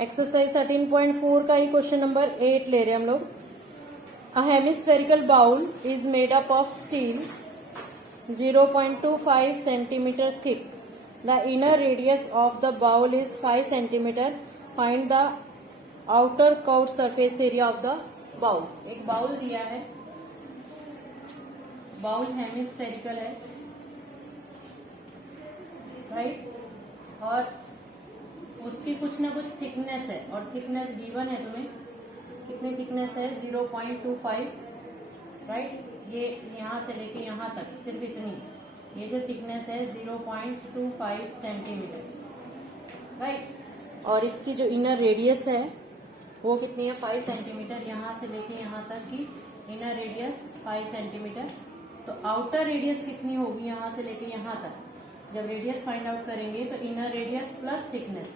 Exercise 13.4 का ही question number 8 ले रहे हैं हम लोग। A hemispherical bowl is made up of steel 0.25 centimetre thick. The inner radius of the bowl is 5 centimetre. Find the outer curved surface area of the bowl. एक bowl दिया है, bowl hemispherical है, right, और उसकी कुछ ना कुछ thickness है, और थिकनेस गिवन है तुम्हें। कितनी थिकनेस है? 0.25, राइट। ये यहां से लेके यहां तक सिर्फ इतनी, ये जो थिकनेस है 0.25 सेंटीमीटर, राइट। और इसकी जो इनर रेडियस है वो कितनी है? 5 सेंटीमीटर। यहां से लेके यहां तक की इनर रेडियस 5 सेंटीमीटर। तो आउटर रेडियस कितनी होगी यहां से लेके यहां तक? जब रेडियस फाइंड आउट करेंगे तो inner radius plus thickness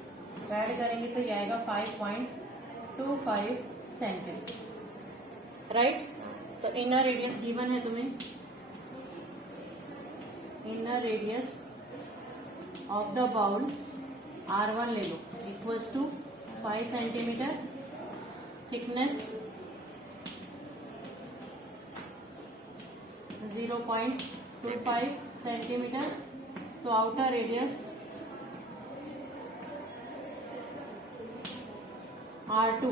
add करेंगे तो ये आएगा 5.25 सेंटीमीटर, राइट। तो इनर रेडियस गिवन है तुम्हें। Inner radius of the bowl R1 ले लो, equals to 5 centimetre, thickness 0.25 centimetre. So outer radius R2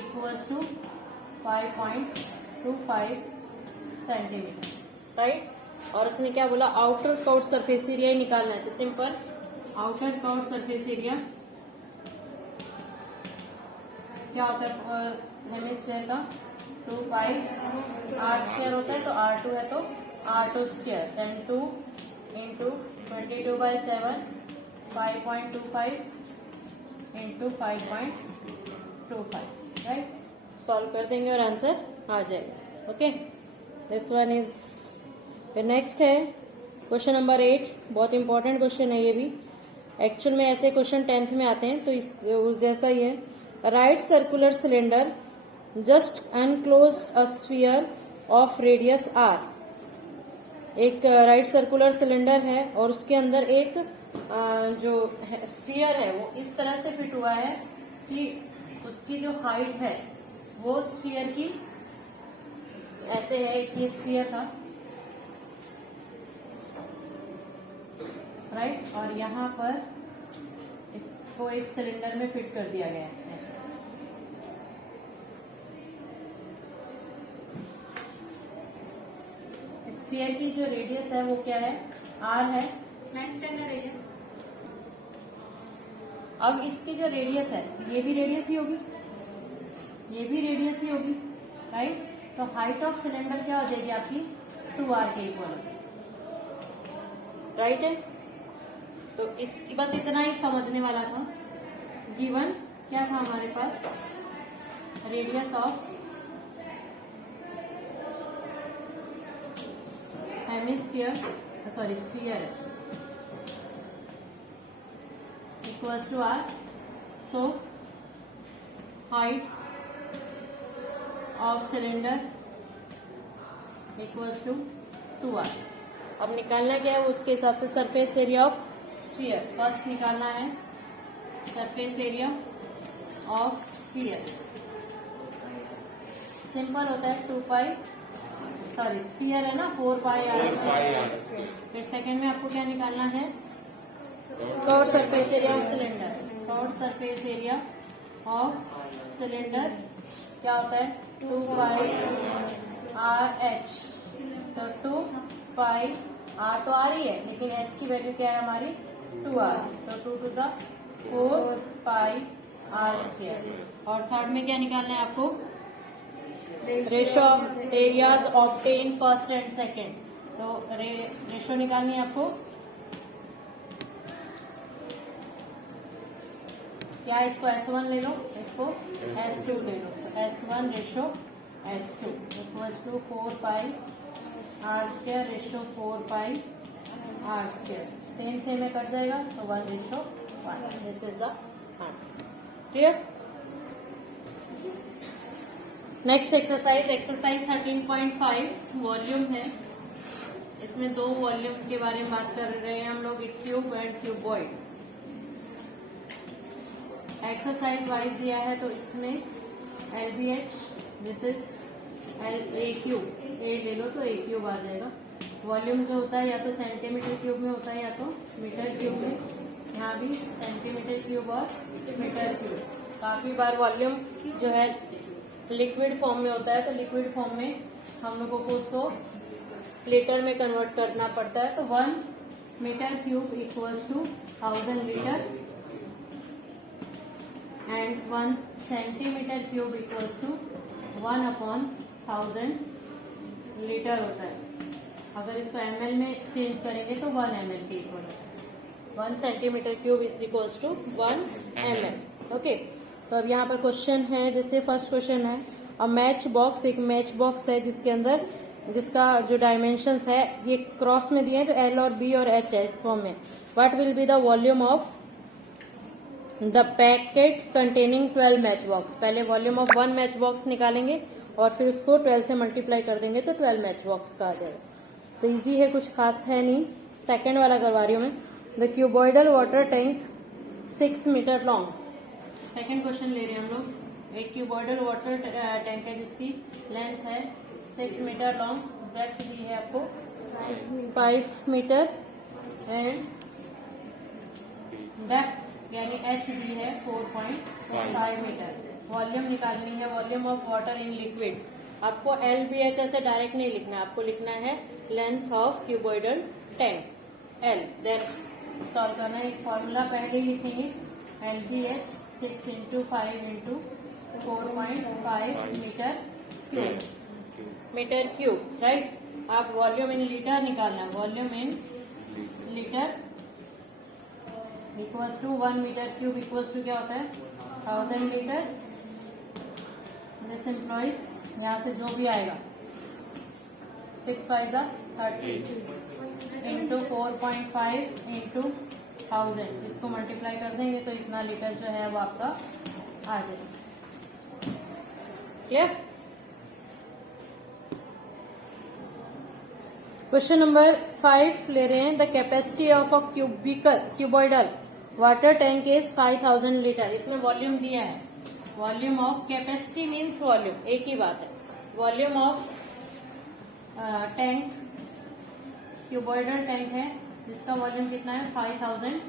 equals to 5.25 centimetre, right. और उसने क्या बोला? आउटर कर्व्ड सरफेस एरिया ही निकालना है। तो simple, outer curved surface area क्या होता है हेमिस्फीयर का? 2 पाई R स्क्वायर होता है, तो R2 है तो R2 square, then 2 into 22/7, 5.25 into 5.25, right. Solve कर देंगे और आंसर आ जाएगा। Okay, this one is next है क्वेश्चन नंबर 8। बहुत इंपॉर्टेंट क्वेश्चन है ये भी। एक्चुअल में ऐसे क्वेश्चन 10th में आते हैं, तो उस जैसा ही है। Right circular cylinder just enclosed a sphere of radius R। एक राइट सर्कुलर सिलेंडर है और उसके अंदर एक जो स्फीयर है वो इस तरह से फिट हुआ है कि उसकी जो हाइट है वो स्फीयर की ऐसे है कि स्फीयर था, राइट। और यहाँ पर इसको एक सिलेंडर में फिट कर दिया गया है ऐसे। स्फीयर की जो रेडियस है वो क्या है? R है। Next standard area. अब इसकी जो रेडियस है ये भी रेडियस ही होगी, ये भी रेडियस ही होगी, राइट। तो हाइट ऑफ सिलेंडर क्या हो जाएगी आपकी? 2R के इक्वल, राइट है। तो इसकी बस इतना ही समझने वाला था। गिवन क्या था हमारे पास? Radius of hemisphere, sorry sphere equals to R। So height of cylinder equals to 2R। अब निकालना क्या है? उसके हिसाब से surface area of sphere first निकालना है। Surface area of sphere simple होता है 2 पाई, सॉरी स्फीयर है ना, 4 पाई R स्क्वायर। फिर सेकंड में आपको क्या निकालना है? Curved surface area of cylinder. Curved surface area of cylinder क्या होता है? 2 पाई RH। तो 2 पाई R तो R ही है, लेकिन H की वैल्यू क्या है हमारी? 2R। तो 2 to the 4 pi R square. और थर्ड में क्या निकालना है आपको? Ratio of areas obtain first and second. तो रेशो निकालनी है आपको। क्या इसको S1 ले लो, इसको S2 ले लो। तो S1 ratio S2 equals to 4 pi R square ratio 4 pi R square. Same same में कट जाएगा तो 1:1। This is the answer. Clear? Next exercise 13.5 volume है। इसमें 2 वॉल्यूम के बारे में बात कर रहे हैं हम लोग, एक cube and cuboid. Exercise wise दिया है तो इसमें LBH दिस इज LAQ, ए ले लो तो A³ आ जाएगा। वॉल्यूम जो होता है या तो सेंटीमीटर क्यूब में होता है या तो मीटर क्यूब में, यहाँ भी सेंटीमीटर क्यूब और मीटर क्यूब। काफी बार वॉल्यूम जो है लिक्विड फॉर्म में होता है तो लिक्विड फॉर्म में हम लोगों को उसको लीटर में कन्वर्ट करना पड़ता है। तो 1 metre cube equals to 1000 litre and 1 centimetre cube equals to 1/1000 litre होता है। अगर इसको ml में चेंज करेंगे तो 1 ml के इक्वल होता है। 1 centimetre cube is equals to 1 ml। Okay, तो अब यहाँ पर क्वेश्चन है, जैसे फर्स्ट क्वेश्चन है अ मैच बॉक्स, एक मैच बॉक्स है जिसके अंदर जिसका जो डायमेंशंस है ये क्रॉस में दिए हैं तो L और B और H है इस फॉर्म में। What will be the volume of the packet containing 12 match box. पहले वॉल्यूम ऑफ 1 मैच बॉक्स निकालेंगे और फिर उसको 12 से मल्टीप्लाई कर देंगे तो 12 मैच बॉक्स का आ जाएगा। तो इजी है, कुछ खास है नहीं। सेकेंड वाला करवा रही हूँ मैं। The cuboidal water tank 6 metre long. Second question ले रहे हैं हम लोग। एक क्यूबॉइडल वाटर टैंक है जिसकी लेंथ है 6 मीटर लॉन्ग, ब्रेथ दी है आपको 5 मीटर एंड डेप्थ यानी H दी है 4.5 मीटर। वॉल्यूम निकालनी है, volume of water in liquid. आपको LBH ऐसे डायरेक्ट नहीं लिखना है, आपको लिखना है length of cuboidal tank L। Then solve करना है। एक फॉर्मूला पहले ही लिखेंगे LBH 6 × 5 × 4.5 metre square metre cube, right. आप वॉल्यूम इन लीटर निकालना है। Volume in litre equals to 1 metre cube equals to क्या होता है 1000 लीटर। दिस एम्प्लॉइज यहाँ से जो भी आएगा 6 5 30 इंटू 4.5 इंटू 1000, इसको मल्टीप्लाई कर देंगे तो इतना लीटर जो है वो आपका आ जाएगा। क्लियर। क्वेश्चन नंबर 5 ले रहे हैं। The capacity of a cuboidal water tank is 5000 litre. इसमें वॉल्यूम दिया है। Volume of capacity means volume, एक ही बात है। Volume of tank cuboidal tank है जिसका वॉल्यूम कितना है 5000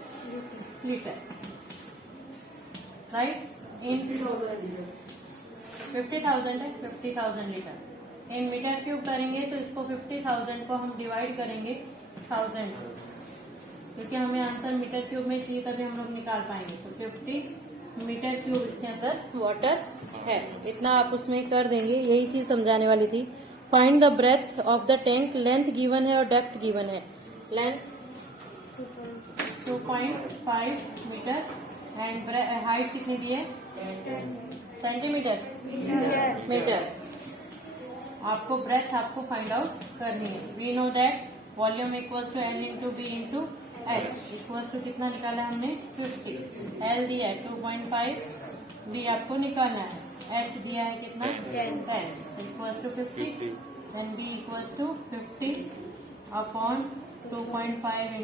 लीटर, राइट। इन 50,000 है 50,000 लीटर। इन मीटर क्यूब करेंगे तो इसको 50,000 को हम डिवाइड करेंगे 1000 से, क्योंकि हमें आंसर मीटर क्यूब में चाहिए तभी हम लोग निकाल पाएंगे। तो 50 मीटर क्यूब इसके अंदर वाटर है, इतना आप उसमें कर देंगे। यही चीज समझाने वाली थी। Find the breadth of the tank. Length given है और डेप्थ गिवन है। लेंथ 2.5 मीटर एंड हाइट कितनी दी है सेंटीमीटर मीटर। आपको ब्रेथ आपको फाइंड आउट करनी है। We know that volume equals to L × B × H equals to कितना निकाला हमने 50। L दिया है 2.5, B आपको निकालना है, H दिया है कितना 10 equals to 50 and B equals to 50 upon 2.5 ×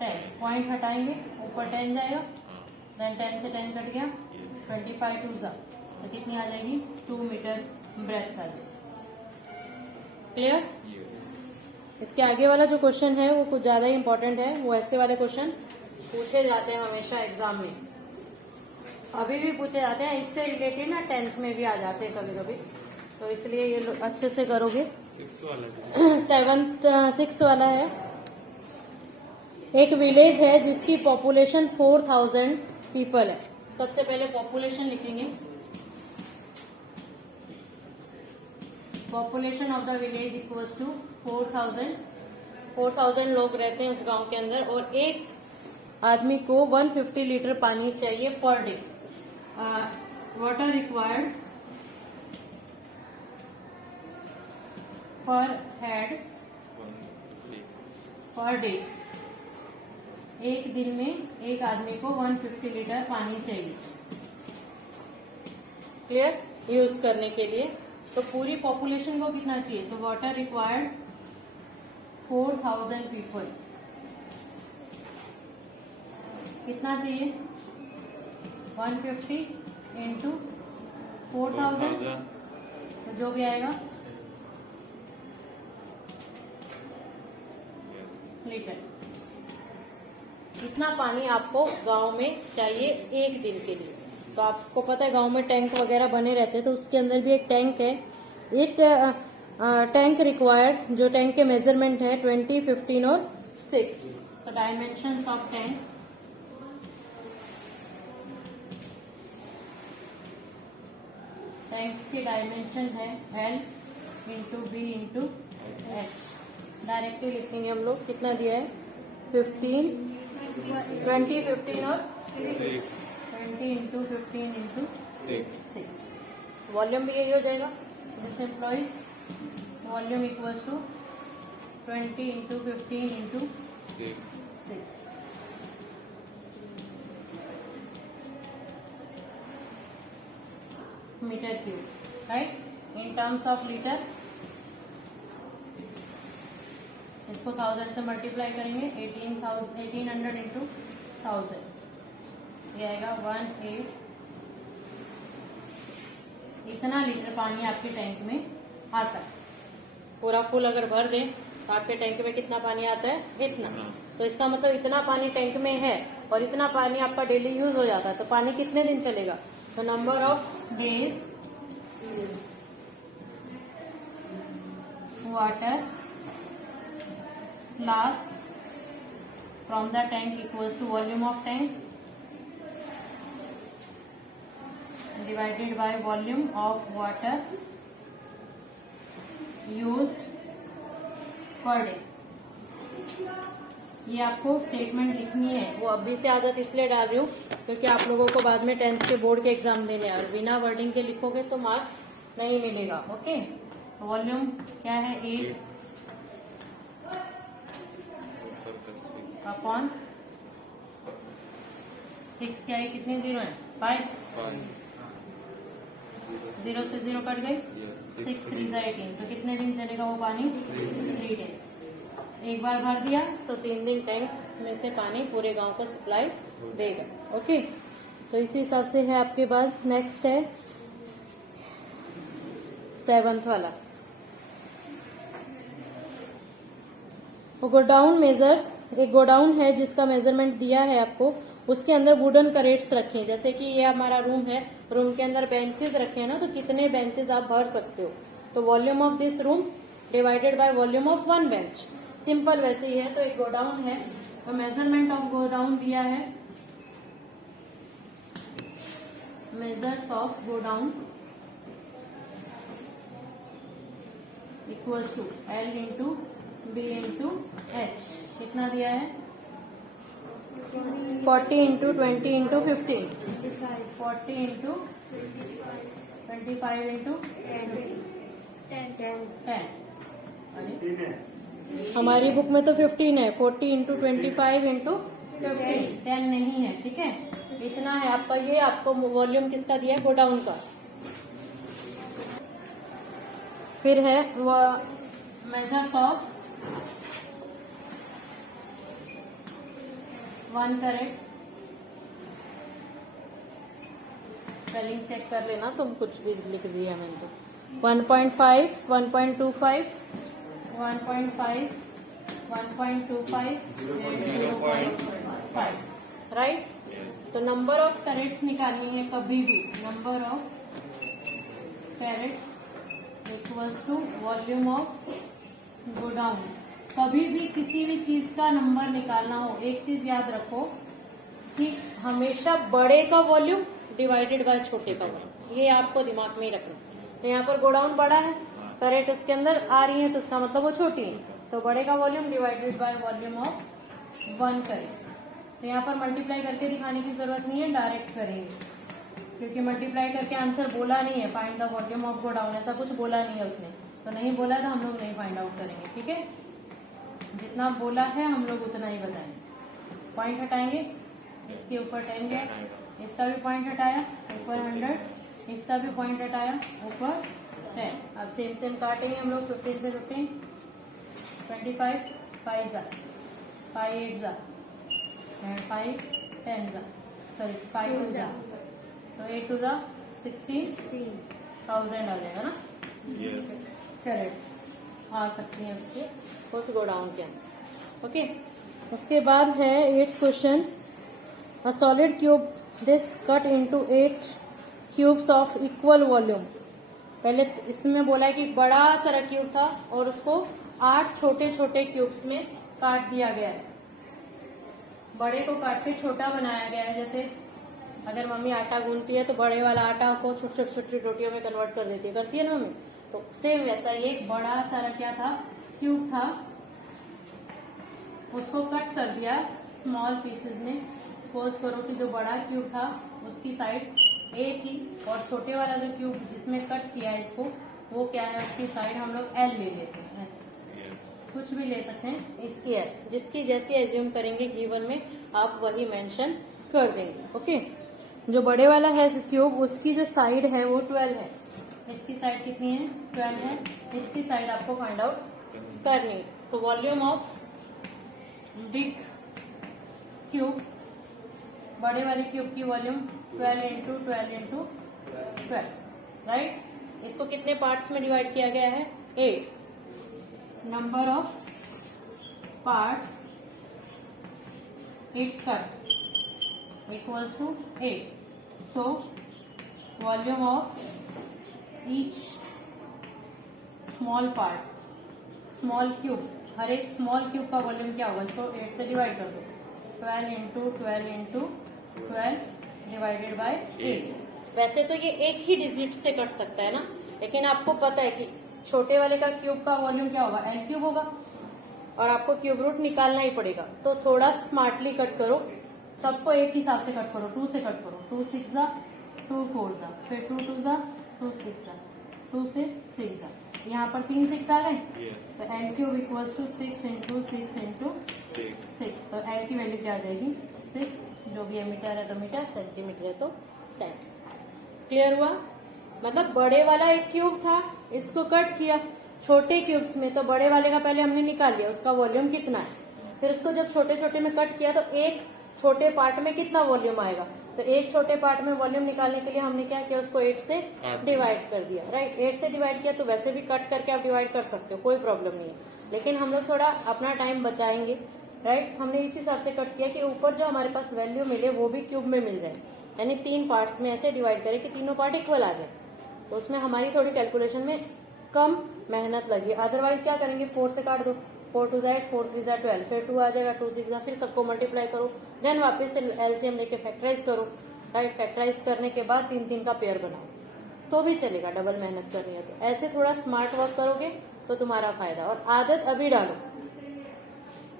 10। Point हटाएंगे ऊपर 10 जाएगा, देन 10 से 10 कट गया 25 2 तो कितनी आ जाएगी 2 मीटर ब्रेथ आ जाएगी। क्लियर। इसके आगे वाला जो क्वेश्चन है वो कुछ ज्यादा ही इंपॉर्टेंट है। वो ऐसे वाले क्वेश्चन पूछे जाते हैं हमेशा एग्जाम में, अभी भी पूछे जाते हैं। इससे रिलेटेड ना 10th में भी आ जाते हैं कभी कभी, तो इसलिए ये अच्छे से करोगे। 6th वाला है। एक विलेज है जिसकी पॉपुलेशन 4000 पीपल है। सबसे पहले पॉपुलेशन लिखेंगे। Population of the village equals to 4000 लोग रहते हैं उस गांव के अंदर और एक आदमी को 150 लीटर पानी चाहिए पर डे। वाटर रिक्वायर्ड पर हेड पर डे। एक दिन में एक आदमी को 150 लीटर पानी चाहिए क्लियर यूज करने के लिए। तो पूरी पॉपुलेशन को कितना चाहिए, तो वाटर रिक्वायर्ड 4000 पीपल कितना चाहिए 150 इंटू 4000, तो जो भी आएगा लीटर। इतना पानी आपको गांव में चाहिए एक दिन के लिए। तो आपको पता है गांव में टैंक वगैरह बने रहते हैं, तो उसके अंदर भी एक टैंक है। एक टैंक रिक्वायर्ड, जो टैंक के मेजरमेंट है 20, 15 और 6। तो डायमेंशंस ऑफ टैंक, टैंक के डायमेंशन है L into B into H. Directly लिखेंगे हम लोग। कितना दिया है? 15, 20, 15 और 20 इंटू 15 इंटू 6। वॉल्यूम भी यही हो जाएगा। This implies volume equals to 20 into 15 into 6 metre cube, right. In terms of litre, इसको 1000 से मल्टीप्लाई करेंगे। 1800 इंटू 1000, ये आएगा 18। इतना लीटर पानी आपके टैंक में आता है। पूरा फुल अगर भर दें तो आपके टैंक में कितना पानी आता है? इतना। तो इसका मतलब इतना पानी टैंक में है और इतना पानी आपका डेली यूज हो जाता है। तो पानी कितने दिन चलेगा? तो number of days water last from the tank equals to volume of tank divided by volume of water used per day. ये आपको स्टेटमेंट लिखनी है। वो अभी से आदत इसलिए डाल रही हूँ क्योंकि आप लोगों को बाद में 10th के बोर्ड के एग्जाम देने हैं और बिना वर्डिंग के लिखोगे तो मार्क्स नहीं मिलेगा। ओके, वॉल्यूम क्या है? 8 अपॉन 6 क्या है? कितने जीरो है? 5। 0 से 0 कट गई। 6 3 18, तो कितने दिन चलेगा वो पानी? 3 डेज। एक बार भर दिया तो 3 दिन टैंक में से पानी पूरे गांव को सप्लाई देगा। ओके, तो इसी हिसाब से है आपके पास। नेक्स्ट है 7th वाला। Godown measures. एक गोडाउन है जिसका मेजरमेंट दिया है आपको। उसके अंदर वुडन करेट्स रखे, जैसे कि ये हमारा रूम है, रूम के अंदर बेंचेस रखे हैं ना, तो कितने बेंचेस आप भर सकते हो? तो volume of this room divided by volume of 1 bench. Simple वैसे ही है। तो एक गोडाउन है, तो मेजरमेंट ऑफ गोडाउन दिया है। Measures of godown equals to L into B into H. कितना दिया है? 40 इंटू 20 इंटू 15, 40 इंटू 25 इंटू 10। हमारी बुक में तो 15 है। 40 इंटू 25 इंटू 15, 10 नहीं है। ठीक है, इतना है आपका। ये आपको वॉल्यूम किसका दिया है? गोडाउन का। फिर है measures of 1 crate. Spelling check कर लेना, तुम कुछ भी लिख दिया मैंने तो। 1.5, 1.25, 1.5, 1.25 एंड 0.5, राइट। तो नंबर ऑफ कैरेट्स निकालनी है कभी भी। Number of crates equals to volume of godown. कभी भी किसी भी चीज का नंबर निकालना हो, एक चीज याद रखो कि हमेशा बड़े का वॉल्यूम डिवाइडेड बाय छोटे का वॉल्यूम। ये आपको दिमाग में ही रखना। तो यहाँ पर गोडाउन बड़ा है, कैरेट उसके अंदर आ रही है, तो उसका मतलब वो छोटी है। तो बड़े का volume divided by volume of 1 crate. तो यहाँ पर मल्टीप्लाई करके दिखाने की जरूरत नहीं है, डायरेक्ट करेंगे क्योंकि मल्टीप्लाई करके आंसर बोला नहीं है। Find the volume of godown ऐसा कुछ बोला नहीं है उसने, तो नहीं बोला तो हम लोग नहीं फाइंड आउट करेंगे। ठीक है, जितना बोला है हम लोग उतना ही बताएंगे। पॉइंट हटाएंगे, इसके ऊपर 10 गया, इसका भी पॉइंट हटाया, ऊपर 100, इसका भी पॉइंट हटाया, ऊपर 10। अब सेम सेम काटेंगे हम लोग। 15 से 15, 25, 5 जा, 5 8 जा, 5 10 जा, सॉरी 5 टू जा, तो 8 टू जा 16,000 आ जाएगा ना कैरेट्स आ सकती हैं उसके उस गोडाउन के अंदर। ओके, उसके बाद है 8th question, a solid cube this cut into 8 cubes of equal volume. पहले इसमें बोला है कि बड़ा सारा क्यूब था और उसको 8 छोटे छोटे क्यूब्स में काट दिया गया है। बड़े को काट के छोटा बनाया गया है। जैसे अगर मम्मी आटा गूंथती है तो बड़े वाला आटा को छोटी छोटी रोटियों में कन्वर्ट कर देती है, करती है ना मम्मी, तो सेम वैसा ये एक बड़ा सारा क्या था, क्यूब था, उसको कट कर दिया स्मॉल पीसेस में। सपोज करो कि जो बड़ा क्यूब था उसकी साइड ए थी और छोटे वाला जो क्यूब जिसमें कट किया है इसको, वो क्या है, उसकी साइड हम लोग एल ले लेते हैं। ऐसे कुछ भी ले सकते हैं, इसकी एल जिसकी जैसी एज्यूम करेंगे गिवन में आप वही मेंशन कर देंगे। ओके, जो बड़े वाला है क्यूब उसकी जो साइड है वो 12 है, इसकी साइड कितनी है, 12 है, इसकी साइड आपको फाइंड आउट करनी है। तो वॉल्यूम ऑफ बिग क्यूब, बड़े वाले क्यूब की वॉल्यूम 12 इंटू 12 इंटू 12, राइट। इसको कितने पार्ट्स में डिवाइड किया गया है, 8। Number of parts 8 cut equals to 8। So volume of each small part, small cube, हर एक स्मॉल क्यूब का वॉल्यूम क्या होगा, इसको 8 से डिवाइड कर दो, 12 इंटू 12 इंटू 12 डिवाइडेड बाय 8। वैसे तो ये एक ही डिजिट से कट सकता है ना, लेकिन आपको पता है कि छोटे वाले का क्यूब का वॉल्यूम क्या होगा, एल क्यूब होगा, और आपको क्यूब रूट निकालना ही पड़ेगा। तो थोड़ा स्मार्टली कट करो, सबको एक हिसाब से कट करो, 2 से कट करो, 2 6 जा 2 4 जा, फिर 2 2 जा 2 6 जा, 2 से 6 जा, यहाँ पर 3 6 आ गए, तो L cube equals to 6 into 6 into 6। तो एल की वैल्यू क्या आ जाएगी, 6, जो भी मीटर है तो मीटर, सेंटीमीटर है तो सेंट। क्लियर हुआ, मतलब बड़े वाला एक क्यूब था, इसको कट किया छोटे क्यूब्स में, तो बड़े वाले का पहले हमने निकाल लिया उसका वॉल्यूम कितना है, फिर उसको जब छोटे छोटे में कट किया तो एक छोटे पार्ट में कितना वॉल्यूम आएगा, तो एक छोटे पार्ट में वॉल्यूम निकालने के लिए हमने क्या किया, उसको 8 से डिवाइड कर दिया, राइट। 8 से डिवाइड किया तो वैसे भी कट करके आप डिवाइड कर सकते हो, कोई प्रॉब्लम नहीं है, लेकिन हम लोग थोड़ा अपना टाइम बचाएंगे, राइट। हमने इस हिसाब से कट किया कि ऊपर जो हमारे पास वैल्यू मिले वो भी क्यूब में मिल जाए, यानी 3 पार्ट्स में ऐसे डिवाइड करें कि तीनों पार्ट इक्वल आ जाए, तो उसमें हमारी थोड़ी कैलकुलेशन में कम मेहनत लगी। अदरवाइज क्या करेंगे, 4 से काट दो, 4 2 8, 4 3 12, फिर 2 आ जाएगा, 2 6 जा, फिर सबको मल्टीप्लाई करो, देन वापस से एलसीएम लेके फैक्टराइज करो, राइट। फैक्टराइज करने के बाद 3 3 का पेयर बनाओ तो भी चलेगा, डबल मेहनत करनी है तो। ऐसे थोड़ा स्मार्ट वर्क करोगे तो तुम्हारा फायदा। और आदत अभी डालो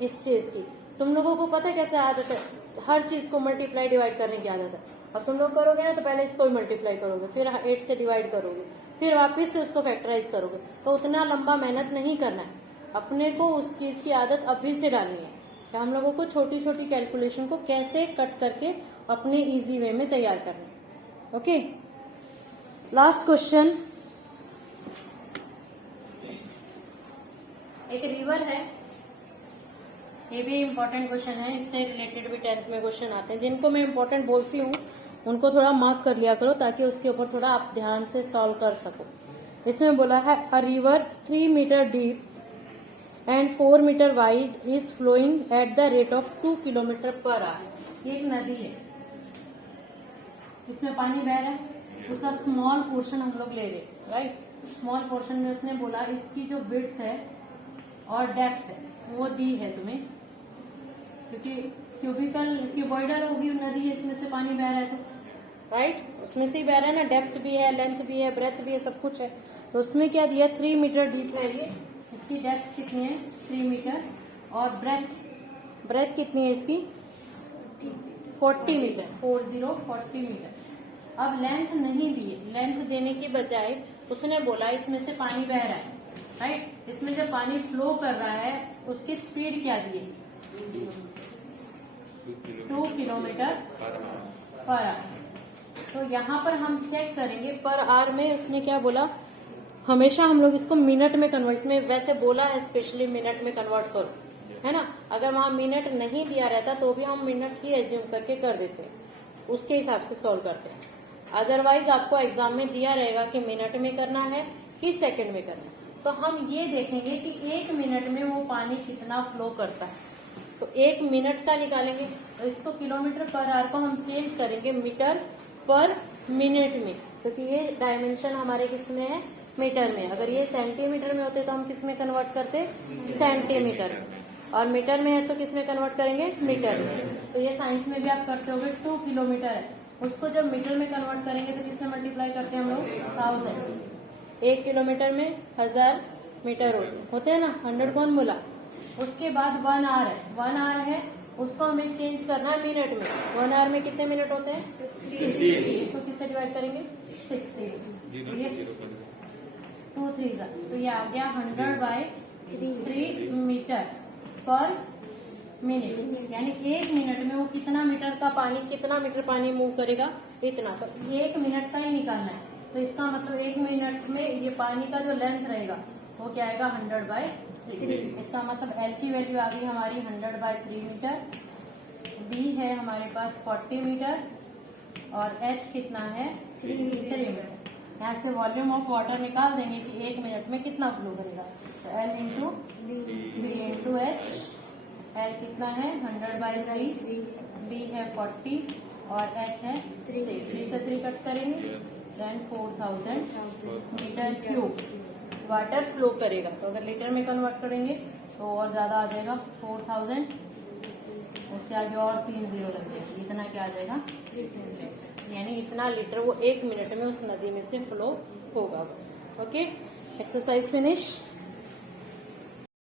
इस चीज की, तुम लोगों को पता है कैसे आदत है, हर चीज को मल्टीप्लाई डिवाइड करने की आदत है। अब तुम लोग करोगे ना तो पहले इसको मल्टीप्लाई करोगे, फिर 8 से डिवाइड करोगे, फिर वापस से उसको फैक्टराइज करोगे, तो उतना लंबा मेहनत नहीं करना है। अपने को उस चीज की आदत अभी से डालनी है कि हम लोगों को छोटी छोटी कैलकुलेशन को कैसे कट करके अपने इजी वे में तैयार करना है। ओके, लास्ट क्वेश्चन, एक रिवर है, ये भी इम्पोर्टेंट क्वेश्चन है, इससे रिलेटेड भी 10th में क्वेश्चन आते हैं, जिनको मैं इम्पोर्टेंट बोलती हूँ उनको थोड़ा मार्क कर लिया करो ताकि उसके ऊपर थोड़ा आप ध्यान से सॉल्व कर सको। इसमें बोला है a river 3 metre deep and 4 metre wide is flowing at the rate of 2 kilometre per hour. ये एक नदी है, इसमें पानी बह रहा है, उसका स्मॉल पोर्शन हम लोग ले रहे, राइट। स्मॉल पोर्शन में उसने बोला इसकी जो विड्थ है और डेप्थ है वो दी है तुम्हें, क्योंकि क्यूबॉइडल होगी नदी, इसमें से पानी बह रहा है तो, राइट, उसमें से ही बह रहा है ना, डेप्थ भी है, लेंथ भी है, ब्रेथ भी है, सब कुछ है। तो उसमें क्या दिया, 3 मीटर डीप है ये, इसकी डेप्थ कितनी है 3 मीटर, और ब्रेथ कितनी है इसकी 40 मीटर, 40 मीटर। अब लेंथ नहीं दी है, लेंथ देने की बजाय उसने बोला इसमें से पानी बह रहा है, राइट। इसमें जब पानी फ्लो कर रहा है उसकी स्पीड क्या दी है, 2 किलोमीटर पर आवर। तो यहाँ पर हम चेक करेंगे पर आवर में उसने क्या बोला, हमेशा हम लोग इसको मिनट में कन्वर्ट, इसमें वैसे बोला है स्पेशली मिनट में कन्वर्ट करो, है ना। अगर वहां मिनट नहीं दिया रहता तो भी हम मिनट ही एज्यूम करके कर देते हैं। उसके हिसाब से सॉल्व करते हैं। अदरवाइज आपको एग्जाम में दिया रहेगा कि मिनट में करना है कि सेकंड में करना है, तो हम ये देखेंगे कि 1 मिनट में वो पानी कितना फ्लो करता है। तो 1 मिनट का निकालेंगे, तो इसको किलोमीटर पर आवर को हम चेंज करेंगे मीटर पर मिनट में, क्योंकि ये डायमेंशन हमारे किस में है, मीटर में। अगर ये सेंटीमीटर में होते तो हम किस में कन्वर्ट करते, सेंटीमीटर में, और मीटर में है तो किस में कन्वर्ट करेंगे, मीटर में। तो ये साइंस में भी आप करते होगे, 2 किलोमीटर है, उसको जब मीटर में कन्वर्ट करेंगे तो किससे मल्टीप्लाई करते हैं हम लोग, 1000। 1 किलोमीटर में 1000 मीटर होते हैं ना, 100 कौन बोला। उसके बाद 1 आवर है, 1 आवर है, उसको हमें चेंज करना है मिनट में। 1 आवर में कितने मिनट होते हैं, 60। इसको किससे डिवाइड करेंगे, 60। 2 3 तो ये आ गया 100/3 मीटर पर मिनट, यानी 1 मिनट में वो कितना मीटर का पानी, कितना मीटर पानी मूव करेगा, इतना। तो 1 मिनट का ही निकालना है, तो इसका मतलब 1 मिनट में ये पानी का जो लेंथ रहेगा वो क्या आएगा, 100/3। इसका मतलब एल की वैल्यू आ गई हमारी 100/3 मीटर, बी है हमारे पास 40 मीटर, और एच कितना है, 3 मीटर। यहाँ से वॉल्यूम ऑफ वाटर निकाल देंगे कि 1 मिनट में कितना फ्लो करेगा। तो L into B into H, L कितना है 100/3, बी है 40 और एच है 3 से 3 कट करेंगे, then 4000 metre cube water flow करेगा। तो अगर लीटर में कन्वर्ट करेंगे तो और ज्यादा आ जाएगा, 4000, उसके आगे और 3 जीरो लग जाएंगे, इतना क्या आ जाएगा, यानी इतना लीटर वो 1 मिनट में उस नदी में से फ्लो होगा। Okay, exercise finish.